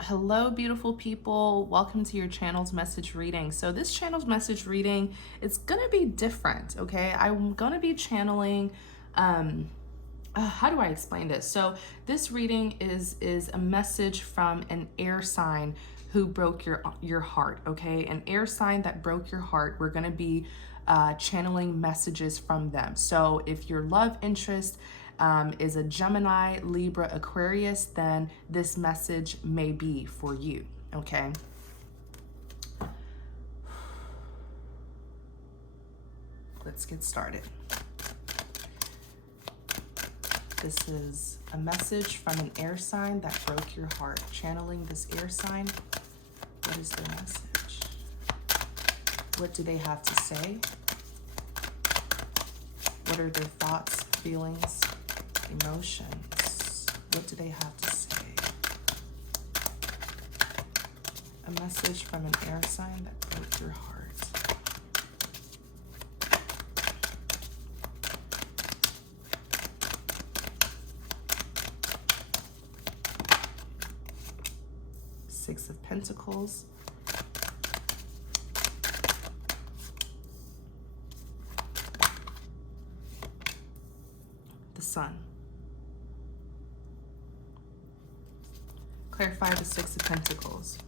Hello, beautiful people. Welcome to your channel's message reading. So this channel's message reading, it's gonna be different, okay? I'm gonna be channeling, how do I explain this? So this reading is a message from an air sign who broke your heart, okay? An air sign that broke your heart. We're gonna be channeling messages from them. So if your love interest is a Gemini, Libra, Aquarius, then this message may be for you, okay? Let's get started. This is a message from an air sign that broke your heart. Channeling this air sign. What is their message? What do they have to say? What are their thoughts, feelings, emotions? What do they have to say? A message from an air sign that broke your heart. Six of Pentacles. The Sun. Clarify the Six of Pentacles.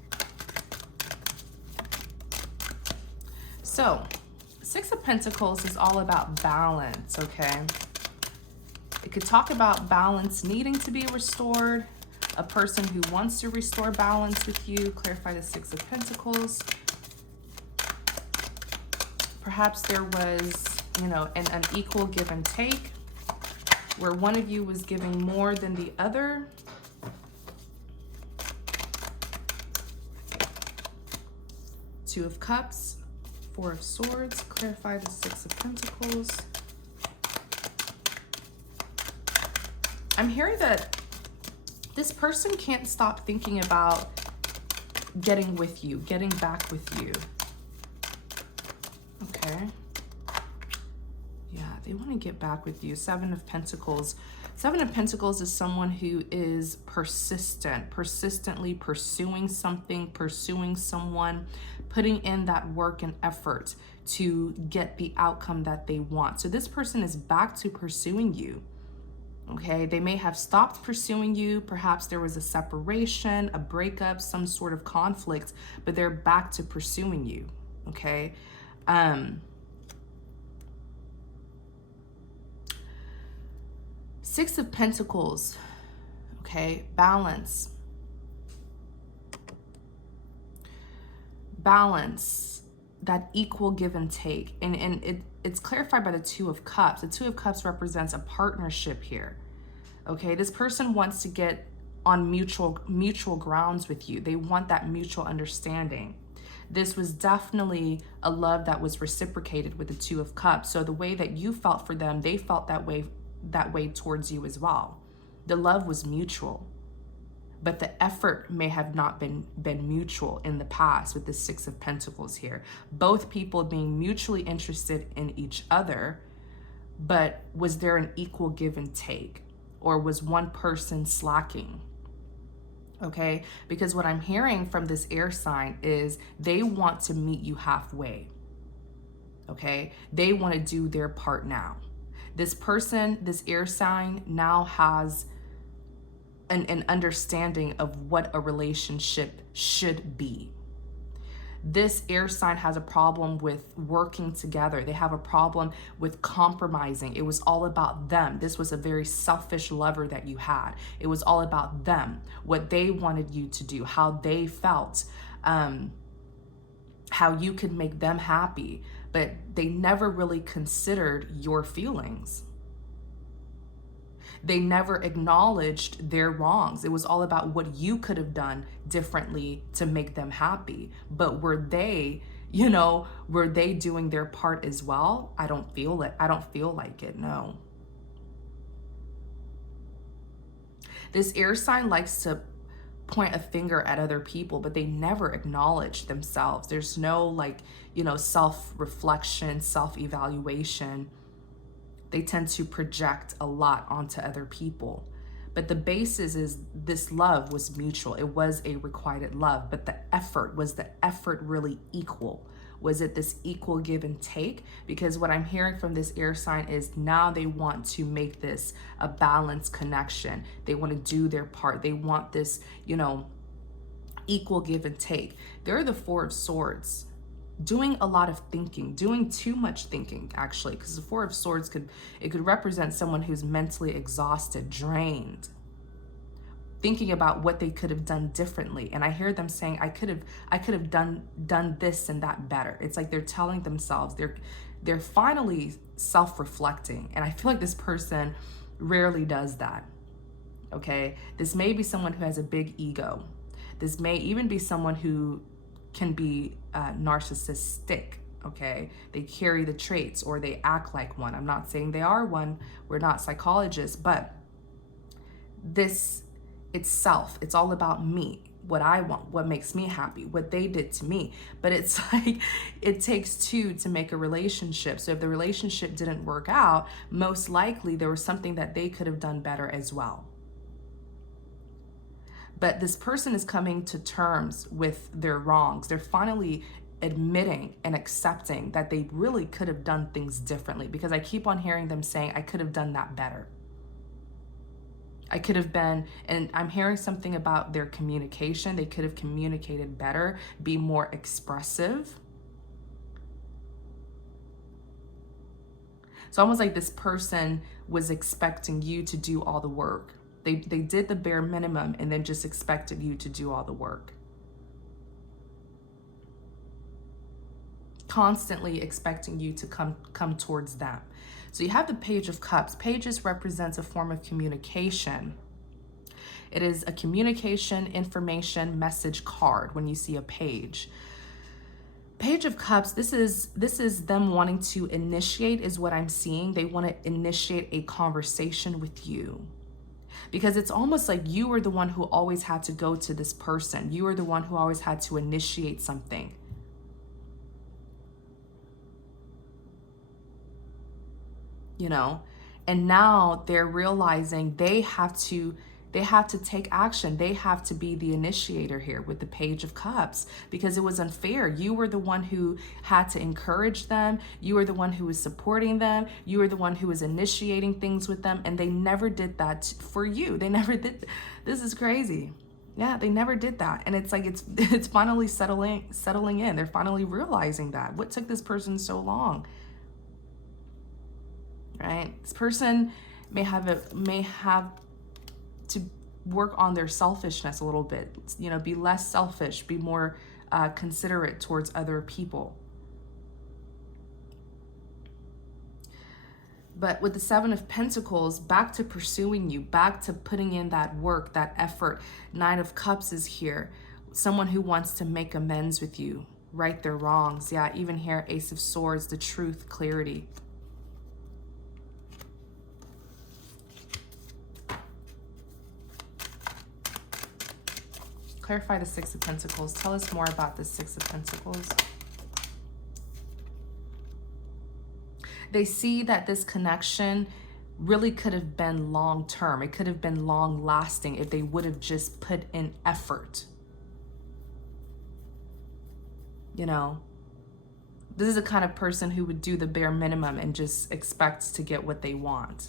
So, Six of Pentacles is all about balance, okay? It could talk about balance needing to be restored, a person who wants to restore balance with you. Clarify the Six of Pentacles. Perhaps there was, an unequal give and take where one of you was giving more than the other. Two of Cups, Four of Swords. Clarify the Six of Pentacles. I'm hearing that this person can't stop thinking about getting with you, getting back with you. Okay. Yeah, they want to get back with you. Seven of Pentacles. Seven of Pentacles is someone who is persistent, persistently pursuing something, pursuing someone, putting in that work and effort to get the outcome that they want. So this person is back to pursuing you. Okay, they may have stopped pursuing you. Perhaps there was a separation, a breakup, some sort of conflict, but they're back to pursuing you. Okay. Six of Pentacles. Okay, balance. Balance, that equal give and take. And it's clarified by the Two of Cups. The Two of Cups represents a partnership here. Okay, this person wants to get on mutual grounds with you. They want that mutual understanding. This was definitely a love that was reciprocated with the Two of Cups. So the way that you felt for them, they felt that way towards you as well. The love was mutual, but the effort may have not been mutual in the past with the Six of Pentacles here. Both people being mutually interested in each other, but was there an equal give and take? Or was one person slacking? Okay, because what I'm hearing from this air sign is they want to meet you halfway. Okay, they want to do their part now. This person, this air sign, now has an understanding of what a relationship should be. This air sign has a problem with working together. They have a problem with compromising. It was all about them. This was a very selfish lover that you had. It was all about them, what they wanted you to do, how they felt, how you could make them happy, but they never really considered your feelings. They never acknowledged their wrongs. It was all about what you could have done differently to make them happy. But were they doing their part as well? I don't feel it. I don't feel like it, no. This air sign likes to point a finger at other people, but they never acknowledge themselves. There's no self-reflection, self-evaluation. They tend to project a lot onto other people. But the basis is this love was mutual. It was a requited love, but was the effort really equal? Was it this equal give and take? Because what I'm hearing from this air sign is now they want to make this a balanced connection. They want to do their part. They want this, equal give and take. They're the Four of Swords, doing a lot of thinking, doing too much thinking, actually, because the Four of Swords could represent someone who's mentally exhausted, drained, thinking about what they could have done differently. And I hear them saying, I could have done this and that better. It's like they're telling themselves, they're finally self-reflecting. And I feel like this person rarely does that. Okay, this may be someone who has a big ego. This may even be someone who can be narcissistic. Okay, they carry the traits or they act like one. I'm not saying they are one. We're not psychologists, but this itself, it's all about me, what I want, what makes me happy, what they did to me. But it's like it takes two to make a relationship. So if the relationship didn't work out, most likely there was something that they could have done better as well. But this person is coming to terms with their wrongs. They're finally admitting and accepting that they really could have done things differently, because I keep on hearing them saying, I could have done that better. I could have been, and I'm hearing something about their communication. They could have communicated better, be more expressive. It's almost like this person was expecting you to do all the work. They did the bare minimum and then just expected you to do all the work. Constantly expecting you to come towards them. So you have the Page of Cups. Pages represents a form of communication. It is a communication, information, message card when you see a page. Page of Cups, this is them wanting to initiate, is what I'm seeing. They want to initiate a conversation with you. Because it's almost like you were the one who always had to go to this person. You were the one who always had to initiate something. And now they're realizing they have to take action. They have to be the initiator here with the Page of Cups, because it was unfair. You were the one who had to encourage them. You were the one who was supporting them. You were the one who was initiating things with them, and they never did that for you. They never did. This is crazy. Yeah, they never did that. And it's like it's finally settling in. They're finally realizing that. What took this person so long? Right? This person may have to work on their selfishness a little bit, be less selfish, be more considerate towards other people. But with the Seven of Pentacles, back to pursuing you, back to putting in that work, that effort. Nine of Cups is here. Someone who wants to make amends with you, right their wrongs. Yeah, even here, Ace of Swords, the truth, clarity. Clarify the Six of Pentacles. Tell us more about the Six of Pentacles. They see that this connection really could have been long-term. It could have been long-lasting if they would have just put in effort. This is the kind of person who would do the bare minimum and just expect to get what they want.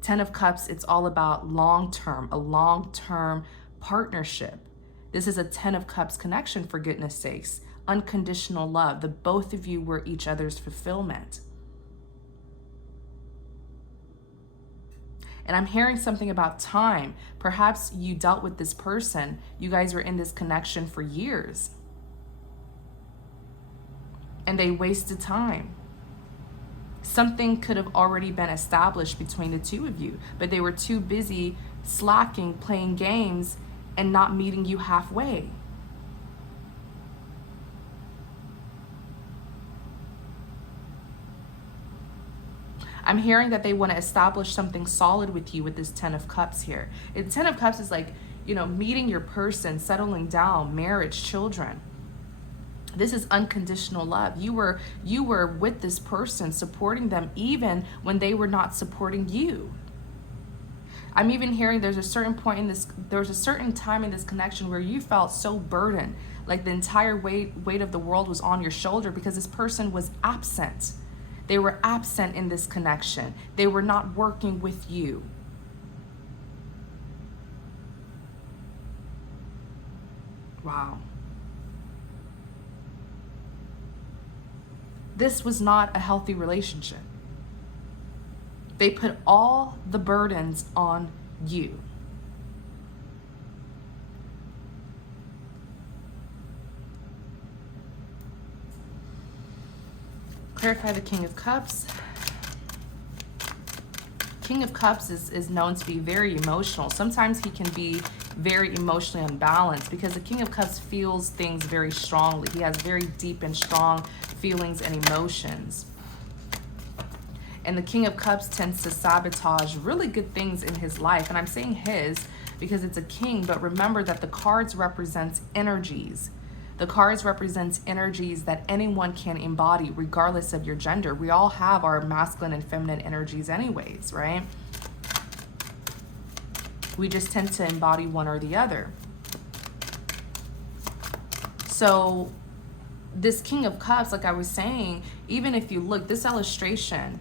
Ten of Cups, it's all about long-term, a long-term partnership. This is a Ten of Cups connection, for goodness sakes. Unconditional love. The both of you were each other's fulfillment. And I'm hearing something about time. Perhaps you dealt with this person. You guys were in this connection for years. And they wasted time. Something could have already been established between the two of you, but they were too busy slacking, playing games, and not meeting you halfway. I'm hearing that they want to establish something solid with you with this Ten of Cups here. And Ten of Cups is like, meeting your person, settling down, marriage, children. This is unconditional love. You were with this person, supporting them even when they were not supporting you. I'm even hearing there's a certain point in this, there's a certain time in this connection where you felt so burdened, like the entire weight of the world was on your shoulder because this person was absent. They were absent in this connection. They were not working with you. Wow. This was not a healthy relationship. They put all the burdens on you. Clarify the King of Cups. King of Cups is known to be very emotional. Sometimes he can be very emotionally unbalanced because the King of Cups feels things very strongly. He has very deep and strong feelings and emotions. And the King of Cups tends to sabotage really good things in his life. And I'm saying his because it's a king, but remember that the cards represent energies. The cards represent energies that anyone can embody regardless of your gender. We all have our masculine and feminine energies anyways, right? We just tend to embody one or the other. So this King of Cups, like I was saying, even if you look, this illustration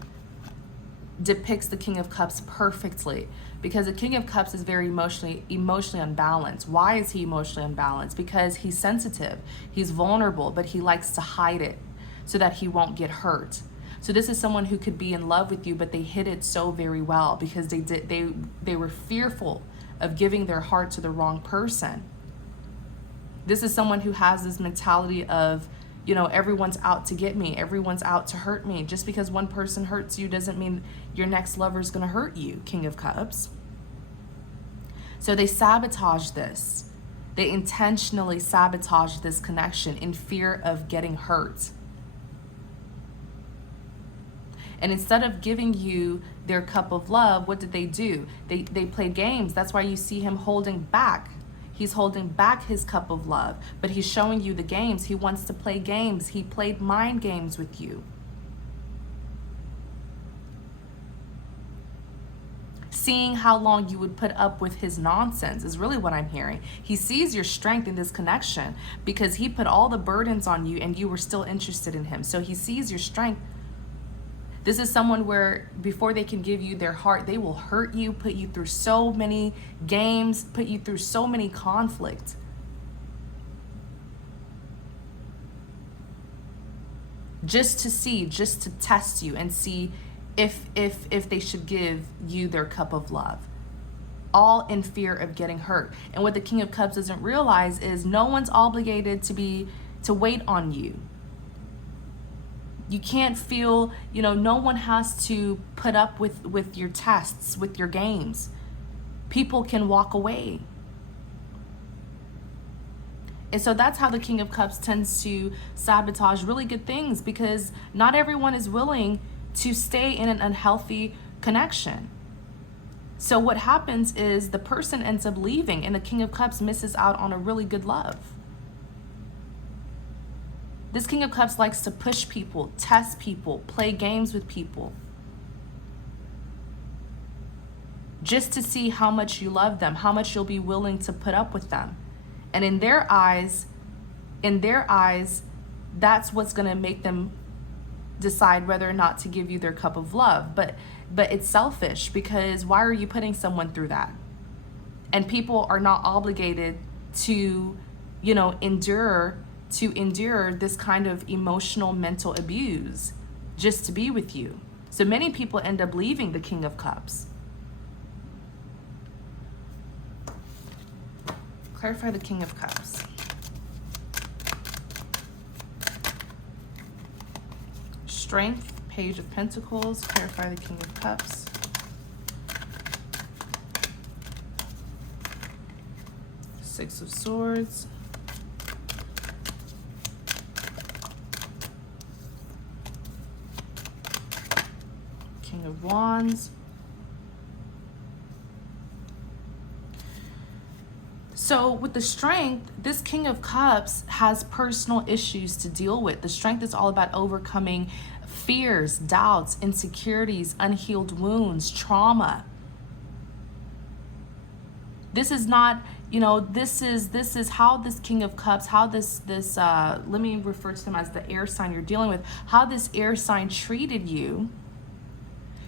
depicts the King of Cups perfectly because the King of Cups is very emotionally unbalanced. Why is he emotionally unbalanced? Because he's sensitive, he's vulnerable, but he likes to hide it so that he won't get hurt. So this is someone who could be in love with you, but they hid it so very well because they were fearful of giving their heart to the wrong person. This is someone who has this mentality of, you know, everyone's out to get me. Everyone's out to hurt me. Just because one person hurts you doesn't mean your next lover is going to hurt you, King of Cups. So they sabotage this. They intentionally sabotage this connection in fear of getting hurt. And instead of giving you their cup of love, what did they do? They played games. That's why you see him holding back. He's holding back his cup of love, but he's showing you the games. He wants to play games. He played mind games with you. Seeing how long you would put up with his nonsense is really what I'm hearing. He sees your strength in this connection because he put all the burdens on you and you were still interested in him. So he sees your strength. This is someone where before they can give you their heart, they will hurt you, put you through so many games, put you through so many conflicts. Just to test you and see if they should give you their cup of love. All in fear of getting hurt. And what the King of Cups doesn't realize is no one's obligated to wait on you. You can't feel, you know, no one has to put up with your tests, with your games. People can walk away. And so that's how the King of Cups tends to sabotage really good things because not everyone is willing to stay in an unhealthy connection. So what happens is the person ends up leaving and the King of Cups misses out on a really good love. This King of Cups likes to push people, test people, play games with people. Just to see how much you love them, how much you'll be willing to put up with them. And in their eyes, that's what's going to make them decide whether or not to give you their cup of love. But it's selfish because why are you putting someone through that? And people are not obligated to, you know, endure this kind of emotional mental abuse just to be with you. So many people end up leaving the King of Cups. Clarify the King of Cups. Strength, Page of Pentacles. Clarify the King of Cups. Six of Swords. King of Wands. So with the Strength, this King of Cups has personal issues to deal with. The Strength is all about overcoming fears, doubts, insecurities, unhealed wounds, trauma. This is not, this is how this King of Cups, how this let me refer to them as the air sign you're dealing with, how this air sign treated you.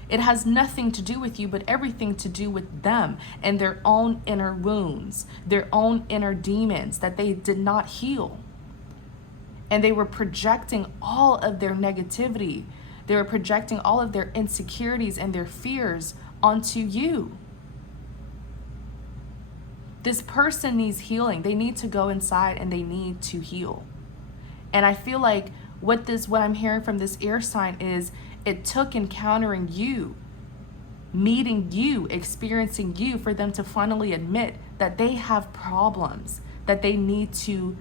It has nothing to do with you, but everything to do with them and their own inner wounds, their own inner demons that they did not heal. And they were projecting all of their negativity. They were projecting all of their insecurities and their fears onto you. This person needs healing. They need to go inside and they need to heal. And I feel like what I'm hearing from this air sign is, it took encountering you, meeting you, experiencing you, for them to finally admit that they have problems that they need to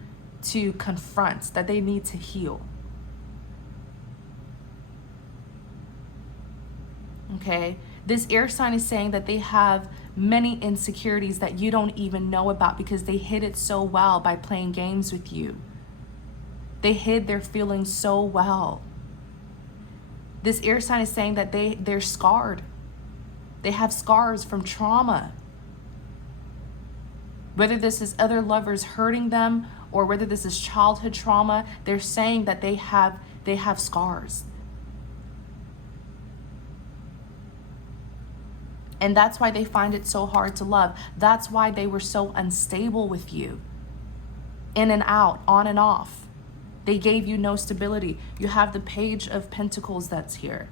confront, that they need to heal. Okay? This air sign is saying that they have many insecurities that you don't even know about because they hid it so well by playing games with you. They hid their feelings so well. This air sign is saying that they're scarred. They have scars from trauma. Whether this is other lovers hurting them or whether this is childhood trauma, they're saying that they have scars. And that's why they find it so hard to love. That's why they were so unstable with you. In and out, on and off. They gave you no stability. You have the Page of Pentacles that's here.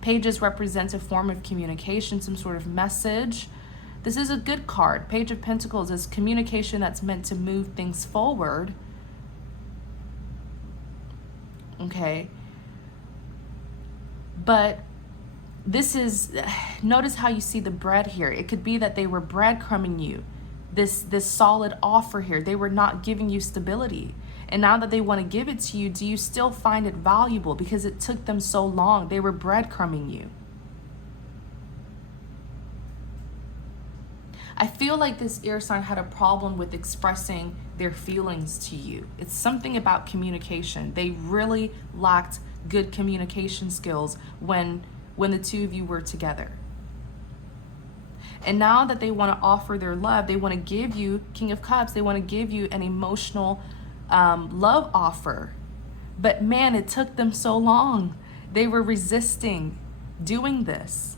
Pages represent a form of communication, some sort of message. This is a good card. Page of Pentacles is communication that's meant to move things forward. Okay. But this is, notice how you see the bread here. It could be that they were breadcrumbing you. This solid offer here. They were not giving you stability. And now that they want to give it to you, do you still find it valuable? Because it took them so long. They were breadcrumbing you. I feel like this air sign had a problem with expressing their feelings to you. It's something about communication. They really lacked good communication skills when the two of you were together. And now that they want to offer their love, they want to give you, King of Cups, they want to give you an emotional love offer. But man, it took them so long. They were resisting doing this.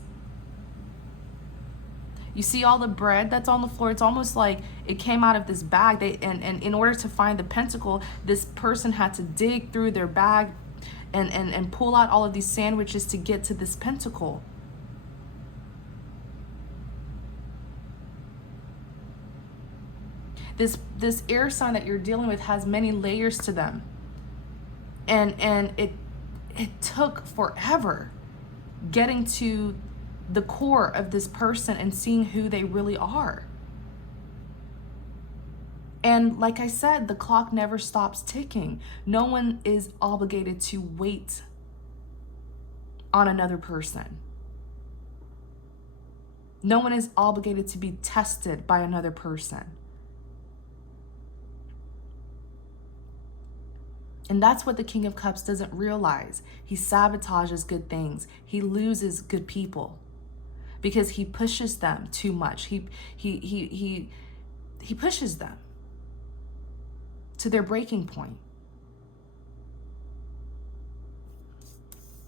You see all the bread that's on the floor? It's almost like it came out of this bag. And in order to find the pentacle, this person had to dig through their bag and pull out all of these sandwiches to get to this pentacle. This air sign that you're dealing with has many layers to them. And it took forever getting to the core of this person and seeing who they really are. And like I said, the clock never stops ticking. No one is obligated to wait on another person. No one is obligated to be tested by another person. And that's what the King of Cups doesn't realize. He sabotages good things. He loses good people because he pushes them too much. He pushes them to their breaking point.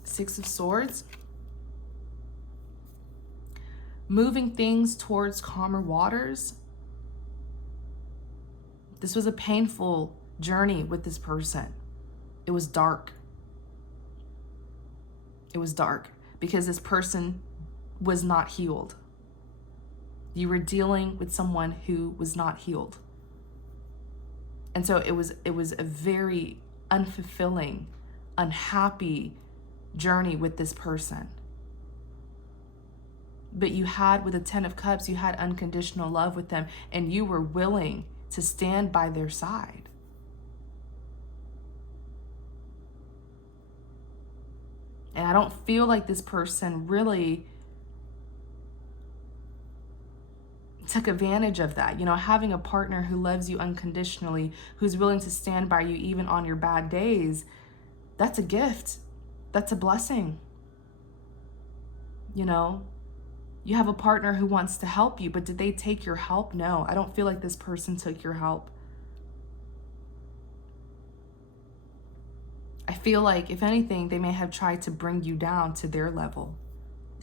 Six of Swords. Moving things towards calmer waters. This was a painful journey with this person. It was dark. It was dark because this person was not healed. You were dealing with someone who was not healed. And so it was a very unfulfilling, unhappy journey with this person. But you had, with the Ten of Cups, you had unconditional love with them, and you were willing to stand by their side. And I don't feel like this person really took advantage of that. You know, having a partner who loves you unconditionally, who's willing to stand by you even on your bad days, that's a gift. That's a blessing. You know, You have a partner who wants to help you, but did they take your help? No, I don't feel like this person took your help. I feel like, if anything, they may have tried to bring you down to their level.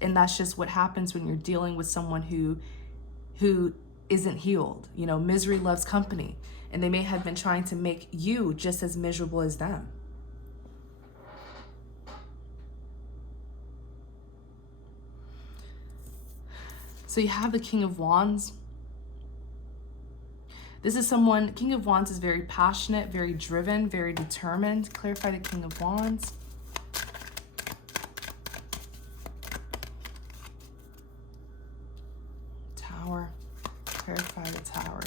And that's just what happens when you're dealing with someone who isn't healed. You know, misery loves company. And they may have been trying to make you just as miserable as them. So you have the King of Wands. This is someone, King of Wands is very passionate, very driven, very determined. Clarify the King of Wands. Tower. Clarify the Tower.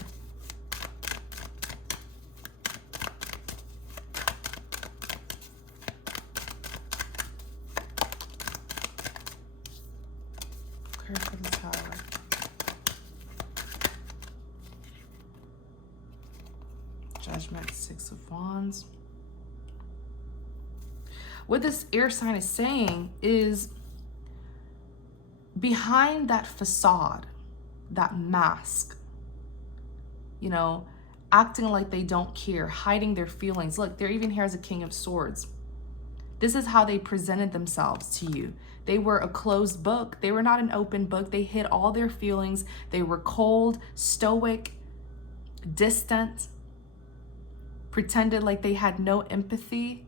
Clarify the Tower. Judgment, Six of Wands. What this air sign is saying is, behind that facade, that mask, you know, acting like they don't care, hiding their feelings. Look, they're even here as a King of Swords. This is how they presented themselves to you. They were a closed book. They were not an open book. They hid all their feelings. They were cold, stoic, distant, pretended like they had no empathy.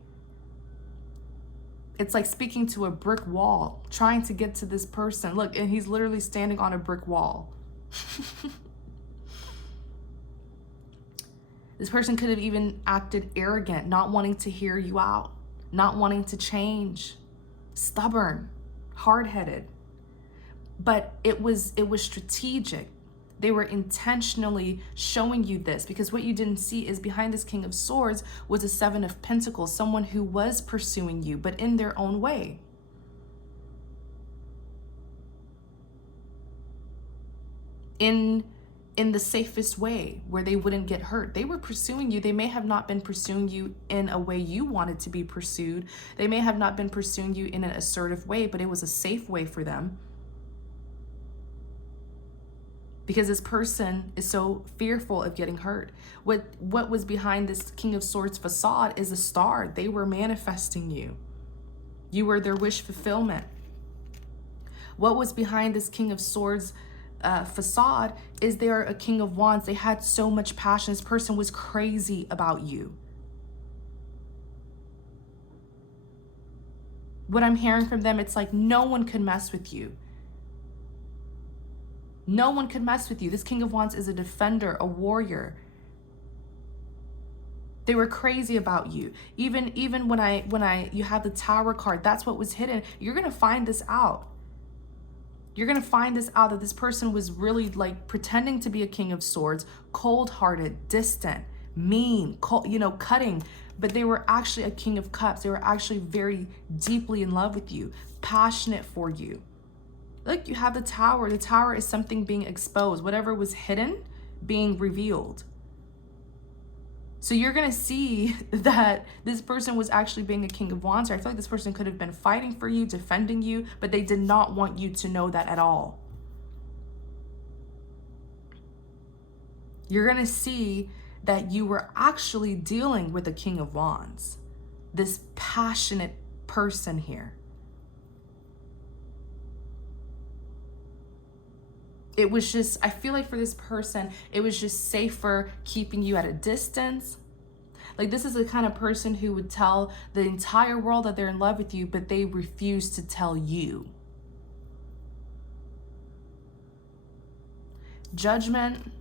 It's like speaking to a brick wall, trying to get to this person. Look, and he's literally standing on a brick wall. This person could have even acted arrogant, not wanting to hear you out, not wanting to change, stubborn, hard-headed. But it was strategic. They were intentionally showing you this, because what you didn't see is behind this King of Swords was a Seven of Pentacles, someone who was pursuing you, but in their own way. In the safest way, where they wouldn't get hurt. They were pursuing you. They may have not been pursuing you in a way you wanted to be pursued. They may have not been pursuing you in an assertive way, but it was a safe way for them. Because this person is so fearful of getting hurt. What was behind this King of Swords facade is a star. They were manifesting you. You were their wish fulfillment. What was behind this King of Swords facade is they're a King of Wands. They had so much passion. This person was crazy about you. What I'm hearing from them, it's like no one could mess with you. No one could mess with you. This King of Wands is a defender, a warrior. They were crazy about you. Even when you have the Tower card, that's what was hidden. You're gonna find this out. You're gonna find this out, that this person was really like pretending to be a King of Swords, cold-hearted, distant, mean, cold, you know, cutting, but they were actually a King of Cups. They were actually very deeply in love with you, passionate for you. Look, you have the Tower. The Tower is something being exposed, whatever was hidden being revealed. So you're going to see that this person was actually being a King of Wands. I feel like this person could have been fighting for you, defending you, but they did not want you to know that at all. You're going to see that you were actually dealing with a King of Wands, this passionate person here. It was just, I feel like for this person, it was just safer keeping you at a distance. Like, this is the kind of person who would tell the entire world that they're in love with you, but they refuse to tell you. Judgment.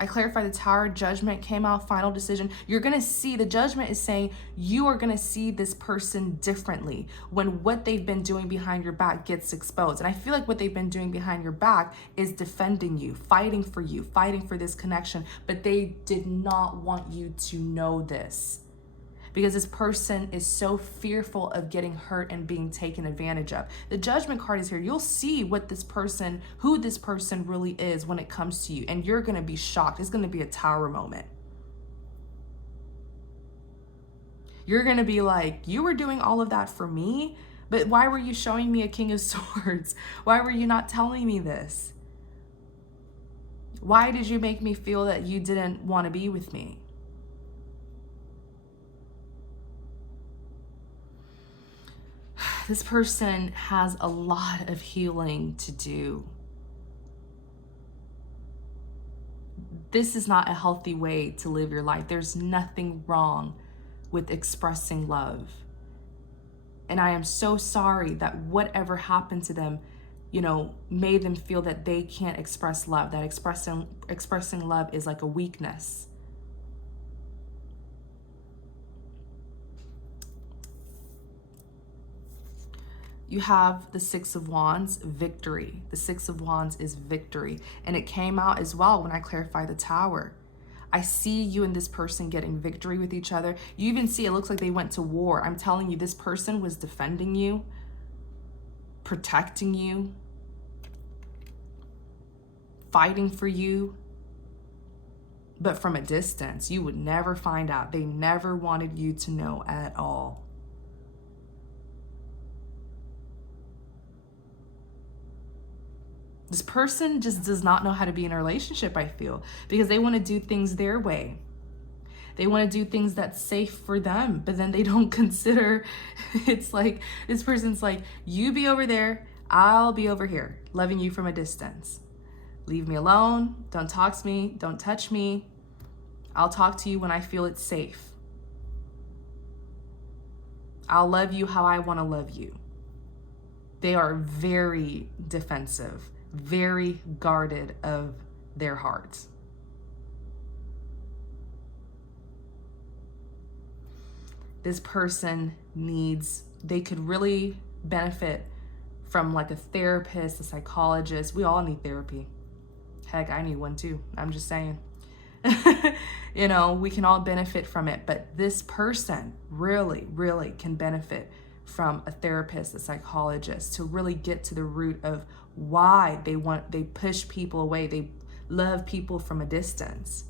I clarified the Tower. Judgment came out, final decision. You're going to see, the Judgment is saying you are going to see this person differently when what they've been doing behind your back gets exposed. And I feel like what they've been doing behind your back is defending you, fighting for this connection. But they did not want you to know this, because this person is so fearful of getting hurt and being taken advantage of. The Judgment card is here. You'll see what this person, who this person really is when it comes to you, and you're going to be shocked. It's going to be a Tower moment. You're going to be like, you were doing all of that for me, But why were you showing me a King of Swords? Why were you not telling me this? Why did you make me feel that you didn't want to be with me? This person has a lot of healing to do. This is not a healthy way to live your life. There's nothing wrong with expressing love. And I am so sorry that whatever happened to them, made them feel that they can't express love, that expressing love is like a weakness. You have the Six of Wands, victory. The Six of Wands is victory. And it came out as well when I clarified the Tower. I see you and this person getting victory with each other. You even see it looks like they went to war. I'm telling you, this person was defending you, protecting you, fighting for you, but from a distance. You would never find out. They never wanted you to know at all. This person just does not know how to be in a relationship, I feel, because they want to do things their way. They want to do things that's safe for them, but then they don't consider, it's like, this person's like, you be over there, I'll be over here, loving you from a distance. Leave me alone, don't talk to me, don't touch me. I'll talk to you when I feel it's safe. I'll love you how I want to love you. They are very defensive, very guarded of their hearts. This person they could really benefit from like a therapist, a psychologist. We all need therapy. Heck, I need one too. I'm just saying. We can all benefit from it, but this person really, really can benefit from a therapist, a psychologist, to really get to the root of why they push people away. They love people from a distance.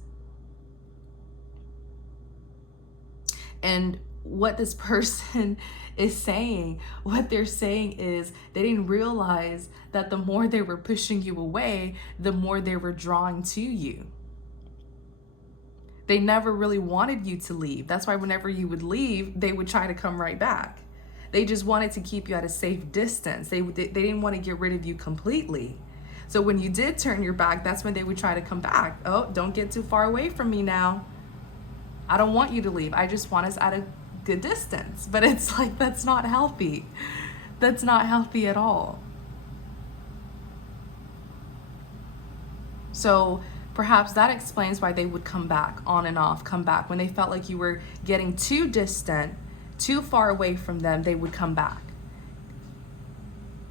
And what this person is saying, what they're saying is they didn't realize that the more they were pushing you away, the more they were drawing to you. They never really wanted you to leave. That's why whenever you would leave, they would try to come right back. They just wanted to keep you at a safe distance. They didn't want to get rid of you completely. So when you did turn your back, that's when they would try to come back. Oh, don't get too far away from me now. I don't want you to leave. I just want us at a good distance. But it's like, that's not healthy. That's not healthy at all. So perhaps that explains why they would come back on and off, come back. When they felt like you were getting too distant, too far away from them, they would come back.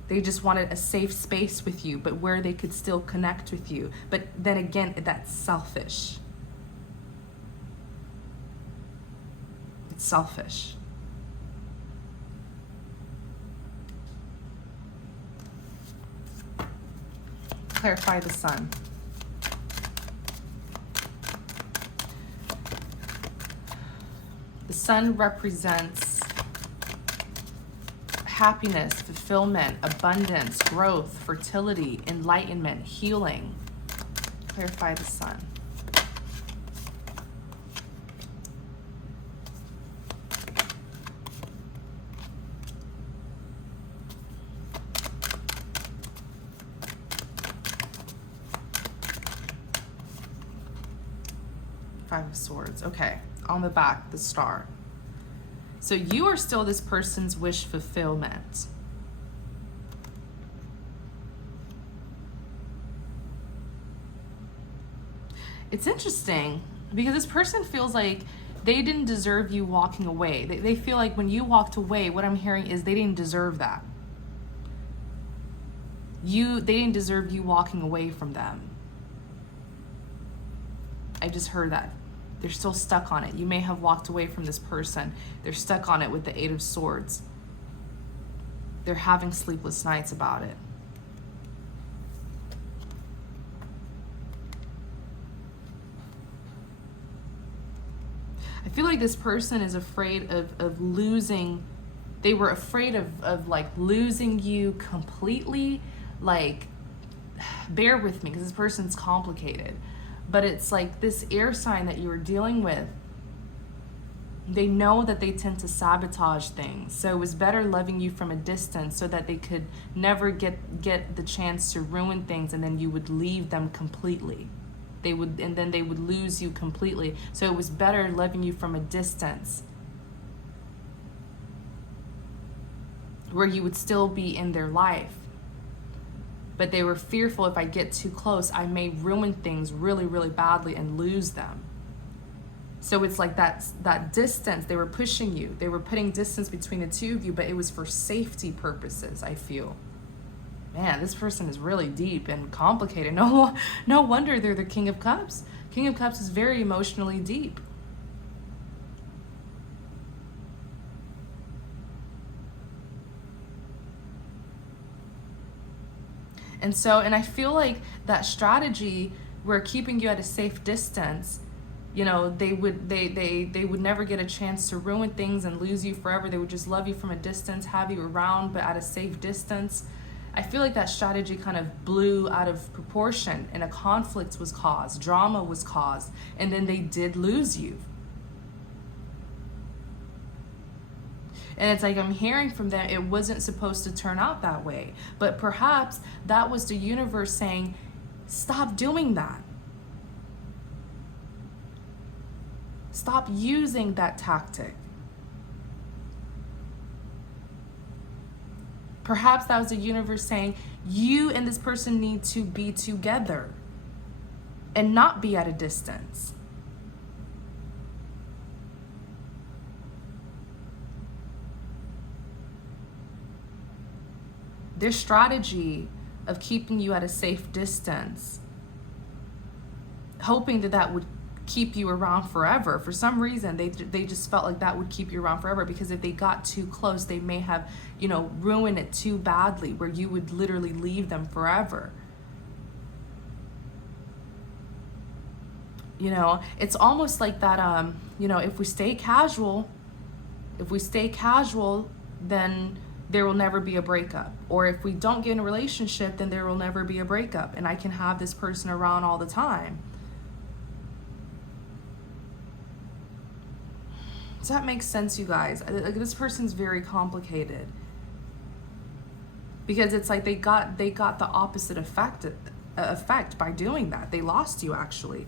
They just wanted a safe space with you, but where they could still connect with you. But then again, that's selfish. It's selfish. Clarify the Sun. The Sun represents happiness, fulfillment, abundance, growth, fertility, enlightenment, healing. Clarify the Sun. Five of Swords. Okay. On the back, the Star. So you are still this person's wish fulfillment. It's interesting because this person feels like they didn't deserve you walking away. They feel like when you walked away, what I'm hearing is they didn't deserve that. They didn't deserve you walking away from them. I just heard that. They're still stuck on it. You may have walked away from this person. They're stuck on it with the Eight of Swords. They're having sleepless nights about it. I feel like this person is afraid of losing They were afraid of like losing you completely. Like, bear with me because this person's complicated. But it's like this air sign that you were dealing with, they know that they tend to sabotage things. So it was better loving you from a distance so that they could never get the chance to ruin things, and then you would leave them completely. And then they would lose you completely. So it was better loving you from a distance, where you would still be in their life. But they were fearful, if I get too close, I may ruin things really, really badly and lose them. So it's like that distance, they were pushing you. They were putting distance between the two of you, but it was for safety purposes, I feel. Man, this person is really deep and complicated. No wonder they're the King of Cups. King of Cups is very emotionally deep. And I feel like that strategy, where keeping you at a safe distance, you know, they would never get a chance to ruin things and lose you forever. They would just love you from a distance, have you around, but at a safe distance. I feel like that strategy kind of blew out of proportion, and a conflict was caused, drama was caused, and then they did lose you. And it's like I'm hearing from them, it wasn't supposed to turn out that way. But perhaps that was the universe saying, stop doing that. Stop using that tactic. Perhaps that was the universe saying, you and this person need to be together and not be at a distance. Their strategy of keeping you at a safe distance, hoping that would keep you around forever. For some reason, they just felt like that would keep you around forever, because if they got too close, they may have, you know, ruined it too badly, where you would literally leave them forever. You know, it's almost like that, you know, if we stay casual, then there will never be a breakup. Or if we don't get in a relationship, then there will never be a breakup. And I can have this person around all the time. Does that make sense, you guys? Like, this person's very complicated. Because it's like they got the opposite effect by doing that. They lost you, actually.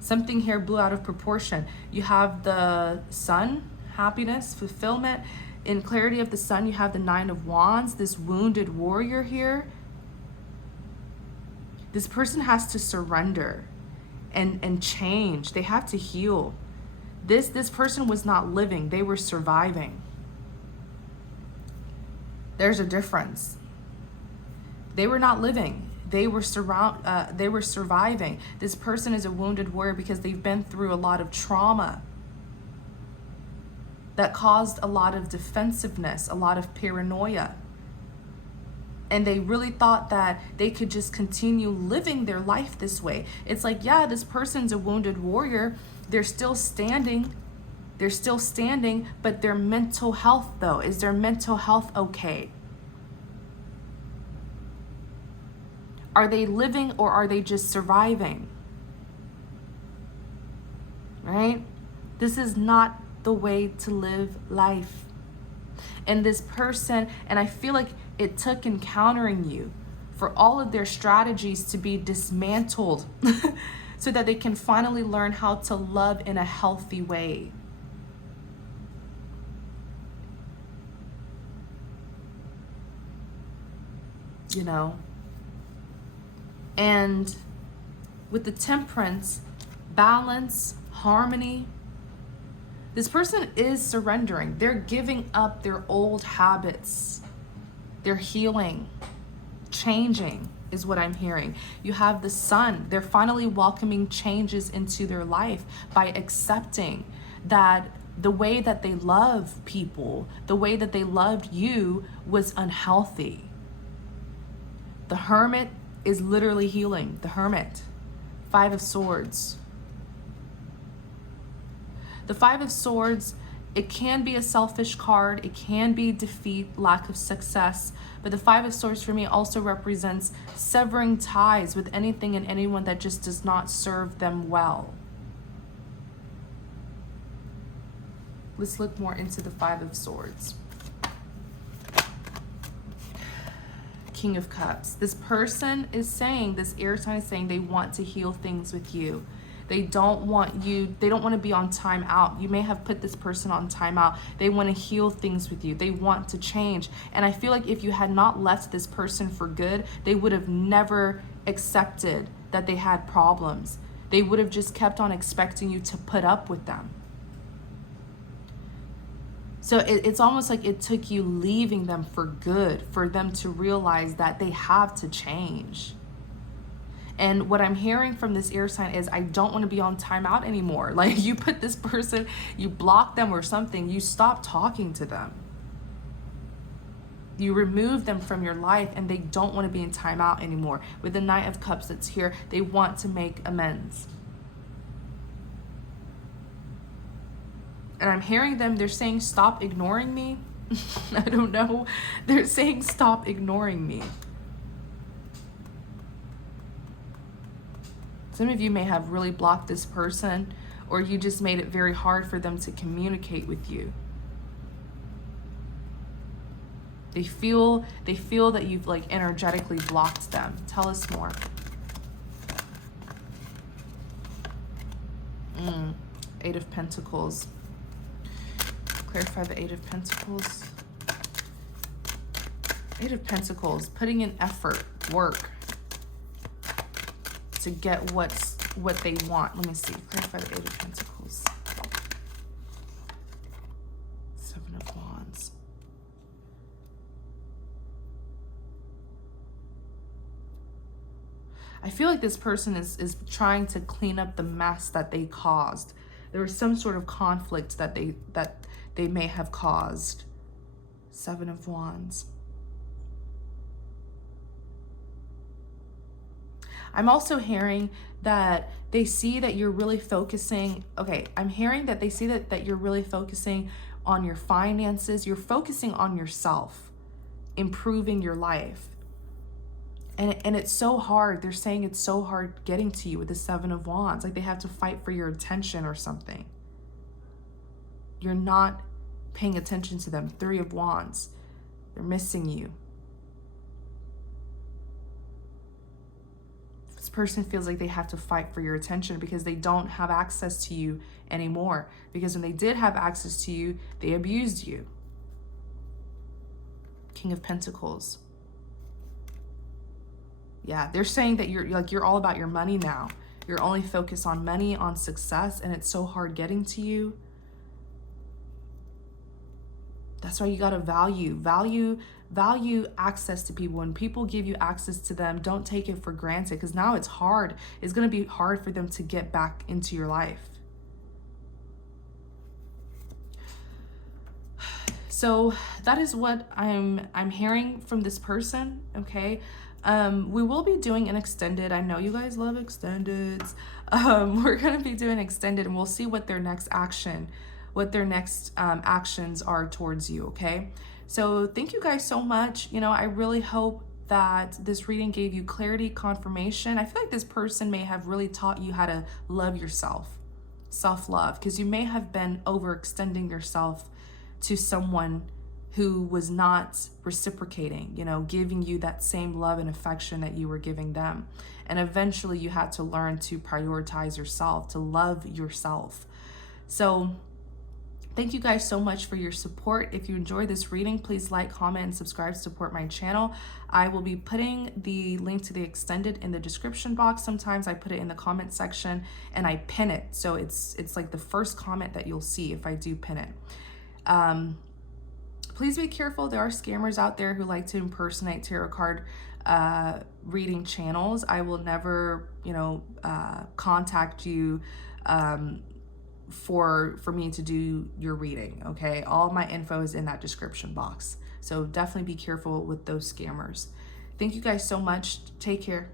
Something here blew out of proportion. You have the Sun, happiness, fulfillment. In clarity of the Sun, you have the Nine of Wands, this wounded warrior here. This person has to surrender and change. They have to heal. This person was not living, they were surviving. There's a difference. They were not living. They were surviving. This person is a wounded warrior because they've been through a lot of trauma that caused a lot of defensiveness, a lot of paranoia. And they really thought that they could just continue living their life this way. It's like, yeah, this person's a wounded warrior. They're still standing. But their mental health, though, is their mental health okay? Are they living, or are they just surviving? Right? This is not the way to live life. And this person, and I feel like it took encountering you for all of their strategies to be dismantled so that they can finally learn how to love in a healthy way. You know? And with the Temperance, balance, harmony, this person is surrendering. They're giving up their old habits. They're healing, changing is what I'm hearing. You have the Sun. They're finally welcoming changes into their life by accepting that the way that they love people, the way that they loved you, was unhealthy. The Hermit is literally healing. The Hermit. Five of Swords. The Five of Swords It can be a selfish card. It can be defeat, lack of success. But the Five of Swords for me also represents severing ties with anything and anyone that just does not serve them well. Let's look more into the Five of Swords. King of Cups. This person is saying, this air sign is saying they want to heal things with you. They don't want you, they don't want to be on time out. You may have put this person on time out. They want to heal things with you. They want to change. And I feel like if you had not left this person for good, they would have never accepted that they had problems. They would have just kept on expecting you to put up with them. So it's almost like it took you leaving them for good for them to realize that they have to change. And what I'm hearing from this air sign is, I don't want to be on timeout anymore. Like, you put this person, you block them or something, you stop talking to them. You remove them from your life and they don't want to be in timeout anymore. With the Knight of Cups that's here, they want to make amends. And I'm hearing them, they're saying, stop ignoring me. I don't know. They're saying, stop ignoring me. Some of you may have really blocked this person, or you just made it very hard for them to communicate with you. They feel that you've like energetically blocked them. Tell us more. Eight of Pentacles. Clarify the Eight of Pentacles. Eight of Pentacles, putting in effort, work to get what they want. Let me see. Clarify the Eight of Pentacles. Seven of Wands. I feel like this person is trying to clean up the mess that they caused. There was some sort of conflict that they may have caused. Seven of Wands. I'm also hearing that they see that you're really focusing. Okay, I'm hearing that they see that you're really focusing on your finances. You're focusing on yourself, improving your life. And it's so hard. They're saying it's so hard getting to you with the Seven of Wands. Like they have to fight for your attention or something. You're not paying attention to them. Three of Wands. They're missing you. This person feels like they have to fight for your attention because they don't have access to you anymore. Because when they did have access to you, they abused you. King of Pentacles. Yeah, they're saying that you're all about your money now. You're only focused on money, on success, and it's so hard getting to you. That's why you got to value access to people. When people give you access to them, don't take it for granted, because now it's hard. It's going to be hard for them to get back into your life. So that is what I'm hearing from this person, okay? We will be doing an extended. I know you guys love extendeds. We're going to be doing extended, and we'll see what their next actions are towards you, okay? So thank you guys so much. You know, I really hope that this reading gave you clarity, confirmation. I feel like this person may have really taught you how to love yourself, self-love, because you may have been overextending yourself to someone who was not reciprocating, you know, giving you that same love and affection that you were giving them. And eventually you had to learn to prioritize yourself, to love yourself. So thank you guys so much for your support. If you enjoyed this reading, please like, comment, and subscribe to support my channel. I will be putting the link to the extended in the description box. Sometimes I put it in the comment section and I pin it. So it's like the first comment that you'll see if I do pin it. Please be careful. There are scammers out there who like to impersonate tarot card reading channels. I will never, contact you for me to do your reading, okay? All my info is in that description box. So definitely be careful with those scammers. Thank you guys so much. Take care.